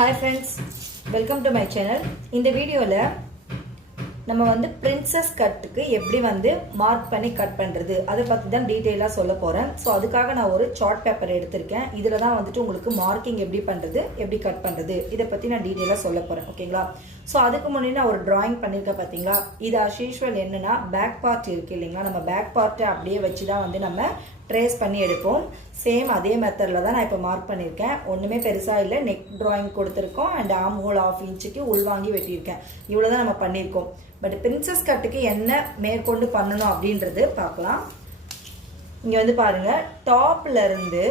Hi friends, welcome to my channel. இந்த வீடியோல நம்ம வந்து பிரின்சஸ் கட்டுக்கு எப்படி வந்து மார்க் பண்ணி கட் பண்றது அதை பத்தி தான் டீடைலா சொல்ல போறேன். சோ அதுக்காக நான் ஒரு சார்ட் பேப்பர் எடுத்திருக்கேன். இதுல தான் வந்துட்டு உங்களுக்கு மார்க்கிங் எப்படி பண்றது, எப்படி கட் பண்றது இத பத்தி நான் டீடைலா சொல்ல போறேன். ஓகேங்களா? சோ அதுக்கு முன்னாடி நான் ஒரு டிராயிங் பண்ணிருக்கேன் பாத்தீங்களா? இது as usual என்னன்னா பேக் பார்ட் இருக்கு இல்லீங்களா? நம்ம பேக் பார்ட் அப்படியே வச்சு தான் வந்து நம்ம ட்ரேஸ் பண்ணி எடுப்போம். சேம் அதே மெத்தட்ல தான் நான் இப்போ மார்க் பண்ணியிருக்கேன். ஒன்றுமே பெருசாக இல்லை. நெக் டிராயிங் கொடுத்துருக்கோம் அண்ட் ஆர்ம் ஹோல் 1/2 இன்ச்சுக்கு உள்வாங்கி வெட்டியிருக்கேன். இவ்வளோ தான் நம்ம பண்ணியிருக்கோம். பட் பிரின்சஸ் கட்டுக்கு என்ன மேற்கொண்டு பண்ணணும் அப்படின்றது பார்க்கலாம். இங்கே வந்து பாருங்க, டாப்ல இருந்து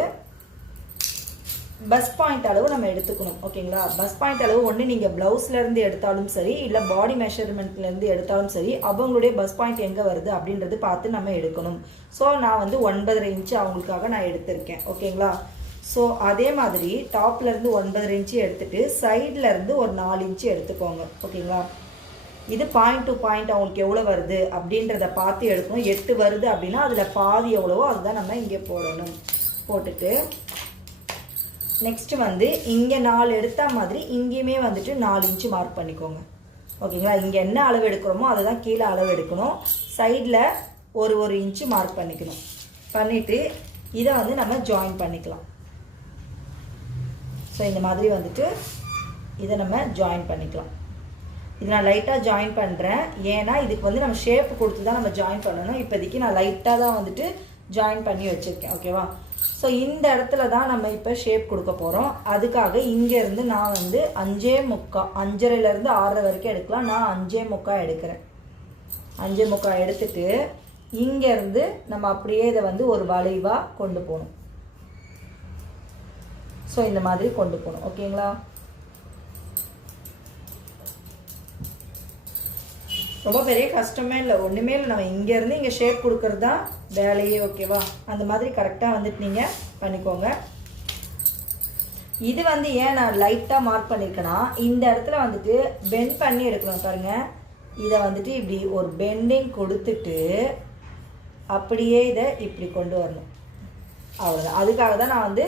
பஸ் பாயிண்ட் அளவு நம்ம எடுத்துக்கணும். ஓகேங்களா? பஸ் பாயிண்ட் அளவு ஒன்று நீங்கள் ப்ளவுஸ்ல இருந்து எடுத்தாலும் சரி, இல்லை பாடி மெஷர்மெண்ட்ல இருந்து எடுத்தாலும் சரி, அவங்களுடைய பஸ் பாயிண்ட் எங்கே வருது அப்படின்றது பார்த்து நம்ம எடுக்கணும். ஸோ நான் வந்து 9.5 இன்ச்சு அவங்களுக்காக நான் எடுத்திருக்கேன். ஓகேங்களா? ஸோ அதே மாதிரி டாப்ல இருந்து 9.5 இன்ச்சு எடுத்துட்டு சைட்ல இருந்து ஒரு 4 இன்ச்சு எடுத்துக்கோங்க. ஓகேங்களா? இது பாயிண்ட் டு பாயிண்ட் அவங்களுக்கு எவ்வளோ வருது அப்படின்றத பார்த்து எடுக்கணும். 8 வருது அப்படின்னா அதில் பாதி எவ்வளவோ அதுதான் நம்ம இங்கே போடணும். போட்டுட்டு நெக்ஸ்ட் வந்து இங்கே 4 எடுத்த மாதிரி இங்கேயுமே வந்துட்டு 4 இன்ச்சு மார்க் பண்ணிக்கோங்க. ஓகேங்களா? இங்கே என்ன அளவு எடுக்கிறோமோ அதை தான் கீழே அளவு எடுக்கணும். சைடில் ஒரு இன்ச்சு மார்க் பண்ணிக்கணும். பண்ணிவிட்டு இதை வந்து நம்ம ஜாயின் பண்ணிக்கலாம். ஸோ இந்த மாதிரி வந்துட்டு இதை நம்ம ஜாயின் பண்ணிக்கலாம். இது நான் லைட்டாக ஜாயின் பண்ணுறேன். ஏன்னா இதுக்கு வந்து நம்ம ஷேப் கொடுத்து தான் நம்ம ஜாயின் பண்ணணும். இப்போதைக்கு நான் லைட்டாக தான் வந்துட்டு ஜாயின் பண்ணி வச்சுருக்கேன். ஓகேவா? ஸோ இந்த இடத்துல தான் நம்ம இப்போ ஷேப் கொடுக்க போகிறோம். அதுக்காக இங்கேருந்து நான் வந்து 5.75 5.5லேருந்து 6 வரைக்கும் எடுக்கலாம். நான் 5.75 எடுக்கிறேன். 5.75 எடுத்துட்டு இங்கேருந்து நம்ம அப்படியே இதை வந்து ஒரு வளைவாக கொண்டு போகணும். ஸோ இந்த மாதிரி கொண்டு போகணும். ஓகேங்களா? ரொம்ப பெரிய கஷ்டமே இல்லை, ஒன்றுமே இல்லை. நம்ம இங்கேருந்து இங்கே ஷேப் கொடுக்கறது தான் வேலையே. ஓகேவா? அந்த மாதிரி கரெக்டாக வந்துட்டு நீங்கள் பண்ணிக்கோங்க. இது வந்து ஏன் நான் லைட்டாக மார்க் பண்ணியிருக்கேன்னா, இந்த இடத்துல வந்துட்டு பெண்ட் பண்ணி எடுக்கணும். பாருங்கள், இதை வந்துட்டு இப்படி ஒரு பெண்டிங் கொடுத்துட்டு அப்படியே இதை இப்படி கொண்டு வரணும். அவ்வளோதான். அதுக்காக தான் நான் வந்து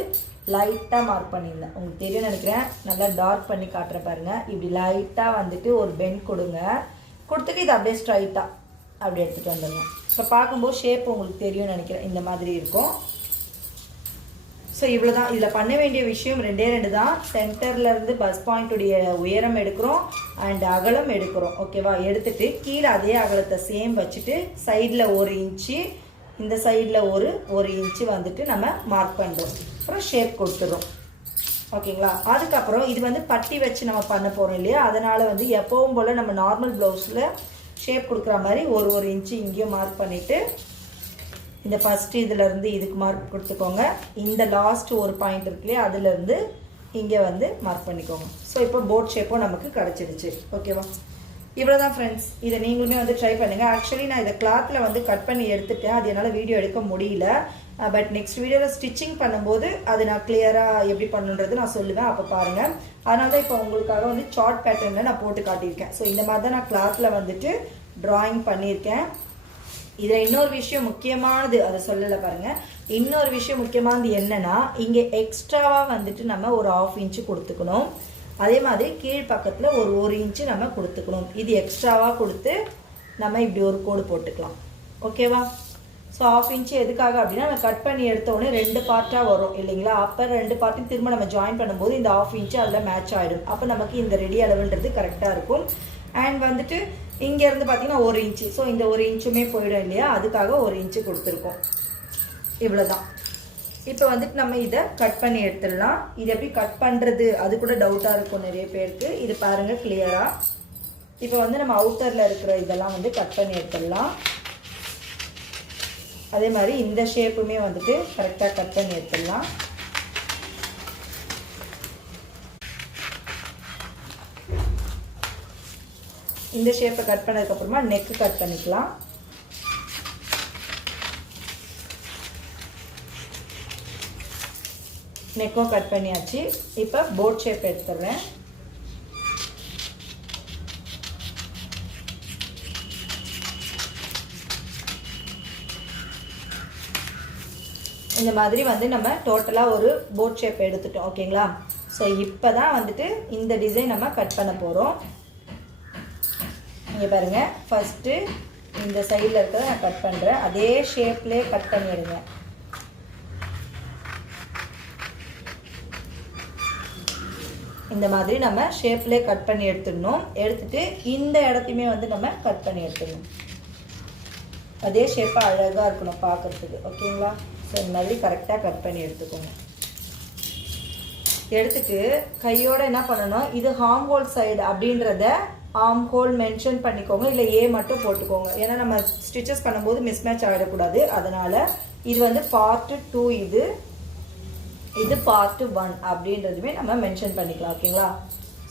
லைட்டாக மார்க் பண்ணியிருந்தேன். உங்களுக்கு தெரியும் நினைக்கிறேன். நல்லா டார்க் பண்ணி காட்டுறேன் பாருங்கள். இப்படி லைட்டாக வந்துட்டு ஒரு பெண்ட் கொடுங்க. கொடுத்துட்டு இது அப்படியே ஸ்ட்ரைட்டாக அப்படி எடுத்துகிட்டு வந்துடுங்க. இப்போ பார்க்கும்போது ஷேப் உங்களுக்கு தெரியும்னு நினைக்கிறேன். இந்த மாதிரி இருக்கும். ஸோ இவ்வளோ தான். இதில் பண்ண வேண்டிய விஷயம் 2 தான். சென்டர்லேருந்து பஸ் பாயிண்ட்டுடைய உயரம் எடுக்கிறோம் அண்ட் அகலம் எடுக்கிறோம். ஓகேவா? எடுத்துகிட்டு கீழே அதே அகலத்தை சேம் வச்சுட்டு சைடில் 1 இன்ச்சு, இந்த சைடில் ஒரு இன்ச்சு வந்துட்டு நம்ம மார்க் பண்ணுறோம். அப்புறம் ஷேப் கொடுத்துட்றோம். ஓகேங்களா? அதுக்கப்புறம் இது வந்து பட்டி வச்சு நம்ம பண்ண போகிறோம் இல்லையா? அதனால் வந்து எப்பவும் போல் நம்ம நார்மல் ப்ளவுஸில் ஷேப் கொடுக்குற மாதிரி ஒரு இன்ச்சு இங்கேயும் மார்க் பண்ணிவிட்டு இந்த ஃபஸ்ட்டு இதிலேருந்து இதுக்கு மார்க் கொடுத்துக்கோங்க. இந்த லாஸ்ட் ஒரு பாயிண்ட் இருக்கு இல்லையா? அதுலேருந்து இங்கே வந்து மார்க் பண்ணிக்கோங்க. ஸோ இப்போ போட் ஷேப்பும் நமக்கு கிடச்சிடுச்சு. ஓகேவா? இவ்வளோ தான் ஃப்ரெண்ட்ஸ். இதை நீங்களுமே வந்து ட்ரை பண்ணுங்கள். ஆக்சுவலி நான் இதை கிளாத்தில் வந்து கட் பண்ணி எடுத்துட்டேன். அது என்னால் வீடியோ எடுக்க முடியல. பட் நெக்ஸ்ட் வீடியோவில் ஸ்டிச்சிங் பண்ணும்போது அது நான் கிளியராக எப்படி பண்ணுன்றது நான் சொல்லுவேன். அப்போ பாருங்கள். அதனால தான் இப்போ உங்களுக்காக வந்து சார்ட் பேட்டர்னில் நான் போட்டு காட்டியிருக்கேன். ஸோ இந்த மாதிரி தான் நான் கிளாத்தில் வந்துட்டு ட்ராயிங் பண்ணியிருக்கேன். இதில் இன்னொரு விஷயம் முக்கியமானது, அதை சொல்லலை பாருங்கள். இன்னொரு விஷயம் முக்கியமானது என்னென்னா, இங்கே எக்ஸ்ட்ராவாக வந்துட்டு நம்ம ஒரு 1/2 இன்ச்சு கொடுத்துக்கணும். அதே மாதிரி கீழ் பக்கத்தில் ஒரு இன்ச்சு நம்ம கொடுத்துக்கணும். இது எக்ஸ்ட்ராவாக கொடுத்து நம்ம இப்படி ஒரு கோடு போட்டுக்கலாம். ஓகேவா? ஸோ 1/2 இன்ச்சு எதுக்காக அப்படின்னா, நம்ம கட் பண்ணி எடுத்தோடனே 2 பார்ட்டாக வரும் இல்லைங்களா? அப்போ 2 பார்ட்டையும் திரும்ப நம்ம ஜாயின் பண்ணும்போது இந்த 1/2 இன்ச்சு அதில் மேட்ச் ஆகிடும். அப்போ நமக்கு இந்த ரெடி அளவுன்றது கரெக்டாக இருக்கும். அண்ட் வந்துட்டு இங்கேருந்து பார்த்தீங்கன்னா 1 இன்ச்சு. ஸோ இந்த 1 இன்ச்சுமே போயிடும் இல்லையா? அதுக்காக 1 இன்ச்சு கொடுத்துருக்கோம். இவ்வளோ தான். இப்போ வந்துட்டு நம்ம இதை கட் பண்ணி எடுத்துடலாம். இது எப்படி கட் பண்ணுறது அது கூட டவுட்டாக இருக்கும் நிறைய பேருக்கு. இது பாருங்கள் கிளியராக. இப்போ வந்து நம்ம அவுட்டரில் இருக்கிற இதெல்லாம் வந்து கட் பண்ணி எடுத்துடலாம். அதே மாதிரி இந்த ஷேப்புமே வந்துட்டு கரெக்டாக கட் பண்ணி எடுத்துடலாம். இந்த ஷேப்பை கட் பண்ணதுக்கப்புறமா நெக்கு கட் பண்ணிக்கலாம். நெக்கும் கட் பண்ணியாச்சு. இப்போ போட் ஷேப் எடுத்துடுறேன். இந்த மாதிரி வந்து நம்ம டோட்டலாக ஒரு போட் ஷேப் எடுத்துட்டோம். ஓகேங்களா? ஸோ ஸோ இப்போ தான் வந்துட்டு இந்த டிசைன் நம்ம கட் பண்ண போகிறோம். இங்கே பாருங்கள், ஃபஸ்ட்டு இந்த சைடில் இருக்கிறத நான் கட் பண்ணுறேன். அதே ஷேப்லேயே கட் பண்ணிடுங்க. இந்த மாதிரி நம்ம ஷேப்லேயே கட் பண்ணி எடுத்துடணும். எடுத்துட்டு இந்த இடத்தையுமே வந்து நம்ம கட் பண்ணி எடுத்துடணும். அதே ஷேப்பாக அழகாக இருக்கணும் பார்க்குறதுக்கு. ஓகேங்களா? ஸோ இந்த மாதிரி கரெக்டாக கட் பண்ணி எடுத்துக்கோங்க. எடுத்துட்டு கையோடு என்ன பண்ணணும், இது ஹார்ம் ஹோல் சைடு அப்படின்றத ஆர்ம் ஹோல் மென்ஷன் பண்ணிக்கோங்க, இல்லை ஏ மட்டும் போட்டுக்கோங்க. ஏன்னா நம்ம ஸ்டிச்சஸ் பண்ணும்போது மிஸ் மேட்ச் ஆகிடக்கூடாது. அதனால் இது வந்து பார்ட் 2, இது பார்ட் 1 அப்படின்றதுமே நம்ம மென்ஷன் பண்ணிக்கலாம். ஓகேங்களா?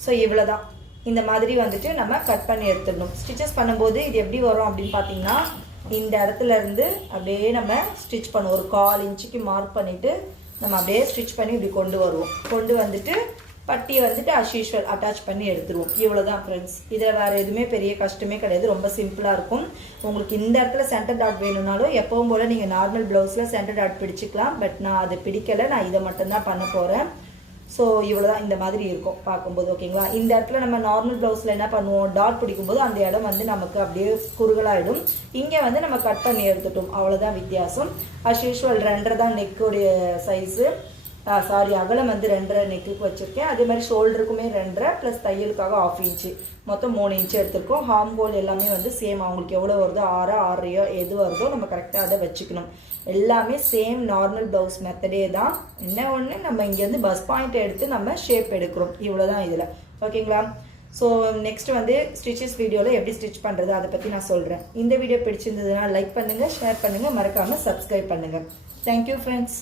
ஸோ இவ்வளோ தான். இந்த மாதிரி வந்துட்டு நம்ம கட் பண்ணி எடுத்துடணும். ஸ்டிச்சஸ் பண்ணும்போது இது எப்படி வரும் அப்படின்னு பார்த்தீங்கன்னா, இந்த இடத்துல இருந்து அப்படியே நம்ம ஸ்டிச் பண்ணுவோம். ஒரு 1/4 இன்ச்சுக்கு மார்க் பண்ணிவிட்டு நம்ம அப்படியே ஸ்டிச் பண்ணி இப்படி கொண்டு வருவோம். கொண்டு வந்துட்டு பட்டியை வந்துட்டு அஸ் யூஷுவல் அட்டாச் பண்ணி எடுத்துருவோம். இவ்வளோ தான் ஃப்ரெண்ட்ஸ். இதில் வேறு எதுவுமே பெரிய கஷ்டமே கிடையாது. ரொம்ப சிம்பிளாக இருக்கும். உங்களுக்கு இந்த இடத்துல சென்டர் டாட் வேணும்னாலும் எப்பவும் போல் நீங்கள் நார்மல் ப்ளவுஸில் சென்டர் டாட் பிடிச்சிக்கலாம். பட் நான் அது பிடிக்கலை. நான் இதை மட்டும்தான் பண்ண போகிறேன். ஸோ இவ்வளோ தான். இந்த மாதிரி இருக்கும் பார்க்கும்போது. ஓகேங்களா? இந்த இடத்துல நம்ம நார்மல் ப்ளவுஸில் என்ன பண்ணுவோம், டாட் பிடிக்கும்போது அந்த இடம் வந்து நமக்கு அப்படியே குறுகலாகிடும். இங்கே வந்து நம்ம கட் பண்ணி எடுத்துட்டோம். அவ்வளோதான் வித்தியாசம். அஸ் யூஷுவல் 2.5 தான் நெக்குடைய சைஸு. அகலம் வந்து 2.5 நெக்குக்கு வச்சுருக்கேன். அதே மாதிரி ஷோல்டருக்குமே 2.5 ப்ளஸ் தையலுக்காக 1/2 இன்ச்சு, மொத்தம் 3 இன்ச்சு எடுத்துருக்கோம். ஹார்ம் ஹோல் எல்லாமே வந்து சேம். அவங்களுக்கு எவ்வளோ வருதோ 6 6 எது வருதோ நம்ம கரெக்டாக அதை வச்சுக்கணும். எல்லாமே சேம் நார்மல் ப்ளவுஸ் மெத்தடே தான். என்ன ஒன்று, நம்ம இங்கேருந்து பஸ் பாயிண்ட் எடுத்து நம்ம ஷேப் எடுக்கிறோம். இவ்வளோ தான் இதில். ஓகேங்களா? ஸோ நெக்ஸ்ட் வந்து ஸ்டிச்சஸ் வீடியோவில் எப்படி ஸ்டிச் பண்ணுறது அதை பற்றி நான் சொல்கிறேன். இந்த வீடியோ பிடிச்சிருந்ததுன்னா லைக் பண்ணுங்கள், ஷேர் பண்ணுங்கள், மறக்காமல் சப்ஸ்கிரைப் பண்ணுங்கள். Thank you friends.